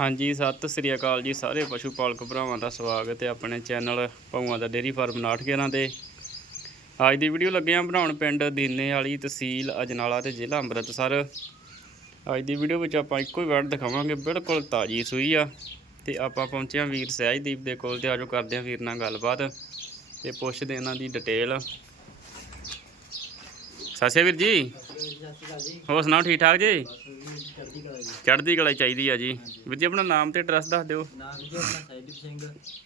ਹਾਂਜੀ ਸਤਿ ਸ੍ਰੀ ਅਕਾਲ ਜੀ ਸਾਰੇ ਪਸ਼ੂ ਪਾਲਕ ਭਰਾਵਾਂ ਦਾ ਸਵਾਗਤ ਹੈ ਆਪਣੇ ਚੈਨਲ ਭੌਆਂ ਦਾ ਡੇਰੀ ਫਾਰਮ 911 ਦੇ ਅੱਜ ਦੀ ਵੀਡੀਓ ਲੱਗੇ ਆ ਬਣਾਉਣ ਪਿੰਡ ਦੀਨੇ ਵਾਲੀ ਤਹਿਸੀਲ ਅਜਨਾਲਾ ਤੇ ਜ਼ਿਲ੍ਹਾ ਅੰਮ੍ਰਿਤਸਰ। ਅੱਜ ਦੀ ਵੀਡੀਓ ਵਿੱਚ ਆਪਾਂ ਇੱਕੋ ਹੀ ਵਰਡ ਦਿਖਾਵਾਂਗੇ ਬਿਲਕੁਲ ਤਾਜੀ ਸੂਈ ਆ। ਤੇ ਆਪਾਂ ਪਹੁੰਚੇ ਹਾਂ ਵੀਰ ਸਹਿਜਦੀਪ ਦੇ ਕੋਲ ਤੇ ਆਜੋ ਕਰਦੇ ਹਾਂ ਵੀਰ ਨਾਲ ਗੱਲਬਾਤ ਤੇ ਪੁੱਛਦੇ ਇਹਨਾਂ ਦੀ ਡਿਟੇਲ ਸਾਸੇ ਵੀਰ ਜੀ। ਹੋਰ ਸੁਣਾਓ ਠੀਕ ਠਾਕ ਜੀ? ਚੜ੍ਹਦੀ ਕਲਾ ਚਾਹੀਦੀ ਆ ਜੀ। ਵੀਰ ਜੀ ਆਪਣਾ ਨਾਮ ਤੇ ਐਡਰੈਸ ਦੱਸ ਦਿਓ। ਨਾਮ ਜੀ ਆਪਣਾ ਸਹਿਜਦੀਪ ਸਿੰਘ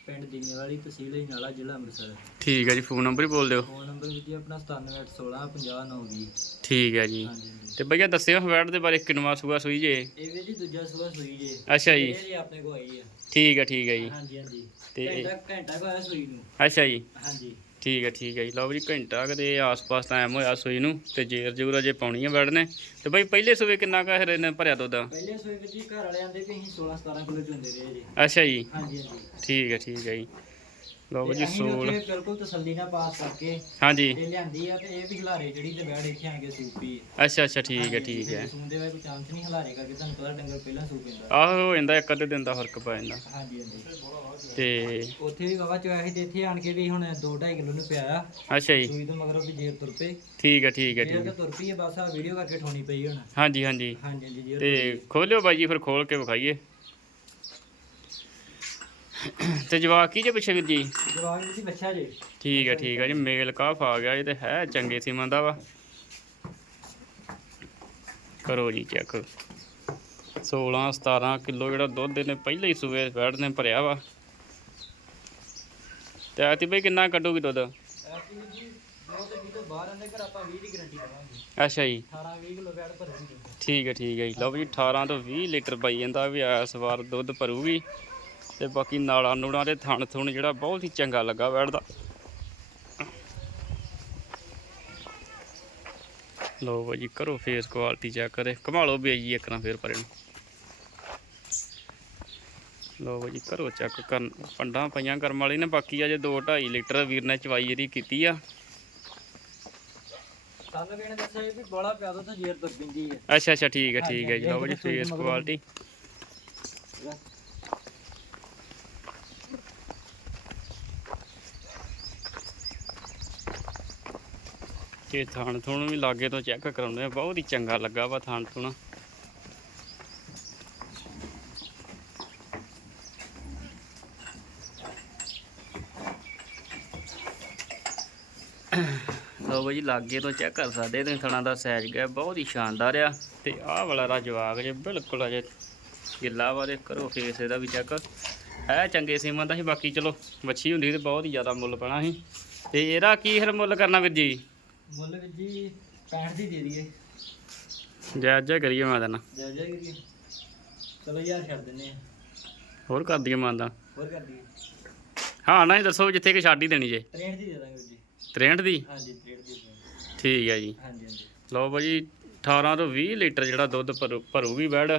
ਪਿੰਡ ਦੀਨੇਵਾਲੀ ਤਹਿਸੀਲ ਇਨਾਲਾ ਜ਼ਿਲ੍ਹਾ ਅੰਮ੍ਰਿਤਸਰ। ਠੀਕ ਹੈ ਜੀ ਫੋਨ ਨੰਬਰ ਹੀ ਬੋਲ ਦਿਓ। ਫੋਨ ਨੰਬਰ ਵੀ ਜੀ ਆਪਣਾ 9716 ਠੀਕ ਹੈ ਜੀ। ਹਾਂਜੀ ਹਾਂਜੀ। ਤੇ ਭਈਆ ਦੱਸਿਓ ਵੈਟ ਦੇ ਬਾਰੇ ਕਿੰਨਵਾ ਸੂਆ ਸੂਈ ਜੇ? ਇਹ ਵੀ ਜੀ ਦੂਜਾ ਸੂਆ ਸੂਈ ਜੇ। ਅੱਛਾ ਜੀ। ਇਹ ਜੀ ਆਪਣੇ ਕੋ ਆਈ ਆ। ਠੀਕ ਹੈ ਠੀਕ ਹੈ ਜੀ। ਹਾਂਜੀ ਹਾਂਜੀ। ਤੇ ਘੰਟਾ ਘੰਟਾ ਕੋ ਆਇਆ ਸੂਈ ਨੂੰ। ਅੱਛਾ ਜੀ। ਹਾਂਜੀ। ਠੀਕ ਹੈ ਠੀਕ ਹੈ ਜੀ। ਲਓ ਜੀ ਘੰਟਾ ਕਦੇ ਆਸ-ਪਾਸ ਟਾਈਮ ਹੋਇਆ ਸੂਈ ਨੂੰ ਤੇ ਜੇਰ ਜੂਰ ਅਜੇ ਪਾਉਣੀ ਆ ਵੈਟ ਨੇ ਤੇ ਬਈ ਪਹਿਲੇ ਸੂਏ ਕਿੰਨਾ ਕਾ ਨੇ ਭਰਿਆ ਦੁੱਧ? ਪਹਿਲੇ ਸੂਈ ਵਿੱਚ ਜੀ ਘਰ ਵਾਲੇ ਆਂਦੇ ਵੀ ਅਸੀਂ 16 17 ਕਿਲੋ ਚੁੰਦੇ ਰਹੇ ਜੀ। ਅੱਛਾ ਜੀ। ਹਾਂਜੀ ਹਾਂਜੀ। ਠੀਕ ਹੈ ਠੀਕ ਹੈ ਜੀ। ਲਓ ਜੀ ਸੋਲ। ਬਿਲਕੁਲ ਤਸੱਲੀ ਨਾਲ ਪਾਸ ਕਰਕੇ ਹਾਂਜੀ। ਇਹ ਲਿਆਂਦੀ ਆ ਤੇ ਇਹ ਵੀ ਹਲਾਰੇ ਜਿਹੜੀ ਤੇ ਬੈਠ ਇੱਥੇ ਆ ਕੇ ਸੂਪੀ ਅੱਛਾ ਅੱਛਾ ਠੀਕ ਹੈ ਠੀਕ ਹੈ ਸੁਣਦੇ ਵੇ ਕੋਈ ਚਾਂਸ ਨਹੀਂ ਹਲਾਰੇ ਕਰਕੇ ਤੁਹਾਨੂੰ ਪਤਾ ਡੰਗਰ ਪਹਿਲਾਂ ਸੂ ਪੈਂਦਾ ਆਹ ਹੋ ਜਾਂਦਾ ਇੱਕ ਅੱਧੇ ਦਿਨ ਦਾ ਫ਼ਰਕ ਪੈ ਜਾਂਦਾ। ਹਾਂਜੀ ਹਾਂਜੀ। ਤੇ ਉੱਥੇ ਵੀ ਵਾਵਾ ਚੋਇਆ ਸੀ ਤੇ ਇੱਥੇ ਆਣ ਕੇ ਵੀ ਹੁਣ 2.5 ਕਿਲੋ ਨੂੰ ਪਿਆ ਆ। ਅੱਛਾ ਜੀ। ਸੂਈ ਤੋਂ ਮਗਰੋਂ ਵੀ ਜੇਰ ਤੁਰ ਪਏ ਠੀਕ ਹੈ ਠੀਕ ਹੈ ਜੇਰ ਠੀਕ ਹੈ ਤੁਰ ਪਈ ਹੈ ਬਸ ਆ ਵੀਡੀਓ ਕਰਕੇ ਠੋਣੀ ਪਈ ਹੁਣ। ਹਾਂਜੀ ਹਾਂਜੀ। ਹਾਂਜੀ ਹਾਂਜੀ ਤੇ ਖੋਲਿਓ ਬਾਈ ਜੀ ਫਿਰ ਖੋਲ ਕੇ ਵਿਖਾਈਏ। ਤੇ ਜਵਾਕ ਕੀ ਜੇ ਪਿੱਛੇ ਵੀਰ ਜੀ? ਜਵਾਬ ਵਿੱਚ ਬੱਚਾ ਜੇ। ਠੀਕ ਹੈ ਠੀਕ ਹੈ ਜੀ ਮੇਲ ਕਾਫ ਆ ਗਿਆ ਇਹ ਤੇ ਹੈ ਚੰਗੇ ਸੀਮਨ ਦਾ ਵਾ। ਕਰੋ ਜੀ ਚੈੱਕ। 16 17 ਕਿਲੋ ਜਿਹੜਾ ਦੁੱਧ ਇਹਨੇ ਪਹਿਲੇ ਹੀ ਸੂਏ ਬੈਠ ਨੇ ਭਰਿਆ ਵਾ। ਤੇ ਆਤੀ ਬਈ ਕਿੰਨਾ ਕੱਢੂਗੀ ਦੁੱਧ? ਐਕਚੁਅਲੀ ਜੀ ਦੋ ਤੇ ਵੀਹ ਤੋਂ ਬਾਹਰ ਆਂਦੇ ਘਰ ਆਪਾਂ 20 ਦੀ ਗਾਰੰਟੀ ਦਵਾਂਗੇ। ਅੱਛਾ ਜੀ। 18 20 ਕਿਲੋ ਬੈਡ ਭਰੂਗੀ। ਠੀਕ ਹੈ ਠੀਕ ਹੈ ਜੀ। ਲਓ ਜੀ 18 ਤੋਂ 20 ਲੀਟਰ ਪਾਈ ਜਾਂਦਾ ਵੀ ਇਸ ਵਾਰ ਦੁੱਧ ਭਰੂਗੀ। ਤੇ ਬਾਕੀ ਨਾਲਾਂ ਨੂੜਾਂ ਦੇ ਥਣ ਥੁਣ ਜਿਹੜਾ ਬਹੁਤ ਹੀ ਚੰਗਾ ਲੱਗਾ ਬੈਠਦਾ। ਲਓ ਬਾਈ ਜੀ ਕਰੋ ਫੇਸ ਕੁਆਲਿਟੀ ਚੈੱਕ ਕਰੇ ਘੁਮਾ ਲਓ ਵੀ ਜੀ ਇੱਕ ਨਾ ਫੇਰ ਪਰੇ ਨੂੰ। ਲਓ ਬਾਈ ਜੀ ਕਰੋ ਚੈੱਕ ਕਰਨ। ਪੰਡਾਂ ਪਈਆਂ ਕਰਮ ਵਾਲੀ ਨੇ ਬਾਕੀ ਅਜੇ 2 2.5 ਲੀਟਰ ਵੀਰ ਨੇ ਚਵਾਈ ਇਹਦੀ ਕੀਤੀ ਆ। ਸਾਨੂੰ ਕਿਹਨੇ ਦੱਸਿਆ ਵੀ ਬੋਲਾ ਪਿਆ ਦੋ ਤਾਂ ਜੇਰ ਤੁਰ ਪੈਂਦੀ ਹੈ। ਅੱਛਾ ਅੱਛਾ ਠੀਕ ਹੈ ਠੀਕ ਹੈ ਜੀ। ਲਓ ਜੀ ਫੇਸ ਕੁਆਲਿਟੀ ਤੇ ਥਾਣ ਥੁਣ ਵੀ ਲਾਗੇ ਤੋਂ ਚੈੱਕ ਕਰਾਉਂਦੇ ਆ ਬਹੁਤ ਹੀ ਚੰਗਾ ਲੱਗਾ ਵਾ ਥਾਣ ਥੁਣ। ਲੋ ਬਾਈ ਜੀ, ਲਾਗੇ ਤੋਂ ਚੈੱਕ ਕਰ ਸਕਦੇ ਤੇ ਥਣਾ ਦਾ ਸਾਈਜ਼ ਗਿਆ, ਬਹੁਤ ਹੀ ਸ਼ਾਨਦਾਰ ਆ। ਤੇ ਆਹ ਵਾਲਾ ਰਾ ਜਵਾਗ ਜੇ ਬਿਲਕੁਲ ਅਜੇ ਗਿੱਲਾ ਵਾ, ਤੇ ਕਰੋ ਫੇਸ ਇਹਦਾ ਵੀ ਚੈੱਕ। ਹੈ ਚੰਗੇ ਸੀਮਾ ਦਾ ਸੀ, ਬਾਕੀ ਚਲੋ, ਵੱਛੀ ਹੁੰਦੀ ਤੇ ਬਹੁਤ ਹੀ ਜ਼ਿਆਦਾ ਮੁੱਲ ਪੈਣਾ ਸੀ। ਤੇ ਇਹਦਾ ਕੀ ਫਿਰ ਮੁੱਲ ਕਰਨਾ ਵੀਰ ਜੀ? ਮੁੱਲ ਜੀ 65 ਦੀ ਦੇ ਦਈਏ। ਜਾਇਜ਼ ਜਿਹਾ ਕਰੀਏ ਮੈਂ ਦੇਣਾ ਜਾ ਕਰੀਏ। ਚਲੋ ਯਾਰ ਛੱਡ ਦਿੰਨੇ ਆ। ਹੋਰ ਕਰ ਦਈਏ ਹੋਰ ਕਰ ਦਈਏ। ਹਾਂ ਨਾ ਹੀ ਦੱਸੋ ਜਿੱਥੇ ਕਿ ਛੱਡ ਹੀ ਦੇਣੀ ਜੇ। 63 ਦੀ ਦੇ ਦਾਂਗੇ ਜੀ। 63 ਦੀ? ਹਾਂਜੀ 63 ਦੀ ਠੀਕ ਹੈ ਜੀ। ਹਾਂਜੀ ਹਾਂਜੀ। ਲਓ ਬਾਈ 18 ਤੋਂ 20 ਲੀਟਰ ਜਿਹੜਾ ਦੁੱਧ ਭਰੂ ਭਰੂਗੀ ਬੈੜ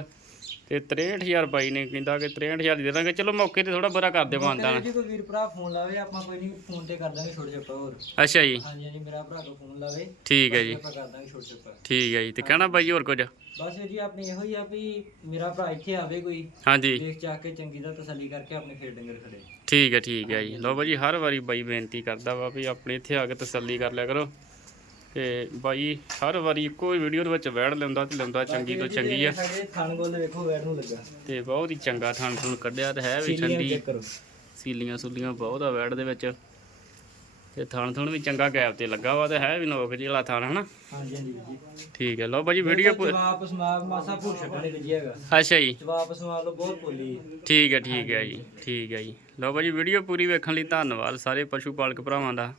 ਤੇ 63000 ਬਾਈ ਨੇ ਕਹਿੰਦਾ ਕਿ 63000 ਦੀ ਦੇ ਦਾਂਗੇ। ਚਲੋ ਮੌਕੇ ਤੇ ਥੋੜਾ ਬੁਰਾ ਕਰ ਦਿਓ ਮੰਨਦਾ ਜੀ ਕੋਈ ਵੀਰ ਭਰਾ ਫੋਨ ਲਾਵੇ ਆਪਾਂ ਕੋਈ ਨਹੀਂ ਫੋਨ ਤੇ ਕਰ ਦਾਂਗੇ ਛੋਟੇ ਛੋਟੇ ਹੋਰ। ਅੱਛਾ ਜੀ। ਹਾਂਜੀ ਹਾਂਜੀ ਮੇਰਾ ਭਰਾ ਕੋ ਫੋਨ ਲਾਵੇ। ਠੀਕ ਹੈ ਜੀ। ਆਪਾਂ ਕਰ ਦਾਂਗੇ ਛੋਟੇ ਛੋਟੇ ਠੀਕ ਹੈ ਜੀ। ਤੇ ਕਹਿਣਾ ਬਾਈ ਹੋਰ ਕੁਝ? ਬਸ ਜੀ ਆਪਣੀ ਇਹੋ ਹੀ ਆ ਵੀ ਮੇਰਾ ਭਰਾ ਇੱਥੇ ਆਵੇ ਕੋਈ। ਹਾਂਜੀ। ਦੇਖ ਚਾਹ ਕੇ ਚੰਗੀ ਦਾ ਤਸੱਲੀ ਕਰਕੇ ਆਪਣੇ ਫੇਰ ਡੰਗਰ ਖੜੇ। ਠੀਕ ਹੈ ਠੀਕ ਹੈ ਜੀ। ਲਓ ਬਾਈ ਹਰ ਵਾਰੀ ਬਾਈ ਬੇਨਤੀ ਕਰਦਾ ਵਾ ਵੀ ਆਪਣੇ ਇੱਥੇ ਆ ਕੇ ਤਸੱਲੀ ਕਰ ਲਿਆ ਕਰੋ। ਤੇ ਬਾਈ ਹਰ ਵਾਰੀ ਇੱਕੋ ਹੀ ਵੀਡੀਓ ਦੇ ਵਿੱਚ ਵੈੜ ਲੈਂਦਾ ਤੇ ਲੈਂਦਾ ਚੰਗੀ ਤੋਂ ਚੰਗੀ ਆ। ਸਾਡੇ ਥਣ ਗੋਲ ਵੇਖੋ ਵੈੜ ਨੂੰ ਲੱਗਾ। ਤੇ ਬਹੁਤ ਹੀ ਚੰਗਾ ਥਣ ਥਣ ਕੱਢਿਆ ਤੇ ਹੈ ਵੀ ਠੰਡੀ। ਸੀਲੀਆਂ ਸੁਲੀਆਂ ਬਹੁਤ ਆ ਵੈੜ ਦੇ ਵਿੱਚ। ਤੇ ਥਣ ਥਣ ਵੀ ਚੰਗਾ ਗੈਪ ਤੇ ਲੱਗਾ ਵਾ ਤੇ ਹੈ ਵੀ ਨੋਕ ਜਿਹੜਾ ਥਣ ਹਨਾ? ਹਾਂਜੀ ਠੀਕ ਹੈ ਲਓ ਬਾਈ ਵੀਡੀਓ ਜਵਾਬ ਸਮਾਪ ਮਾਸਾ ਭੂਰ ਛੱਡਣੇ ਲੱਗੀ ਹੈਗਾ। ਅੱਛਾ ਜੀ। ਜਵਾਬ ਸਮਾਪ ਲੋ ਬਹੁਤ ਬੋਲੀ ਠੀਕ ਹੈ ਠੀਕ ਹੈ ਜੀ ਠੀਕ ਹੈ ਜੀ। ਲਓ ਬਾਈ ਵੀਡੀਓ ਪੂਰੀ ਵੇਖਣ ਲਈ ਧੰਨਵਾਦ ਸਾਰੇ ਪਸ਼ੂ ਪਾਲਕ ਭਰਾਵਾਂ ਦਾ।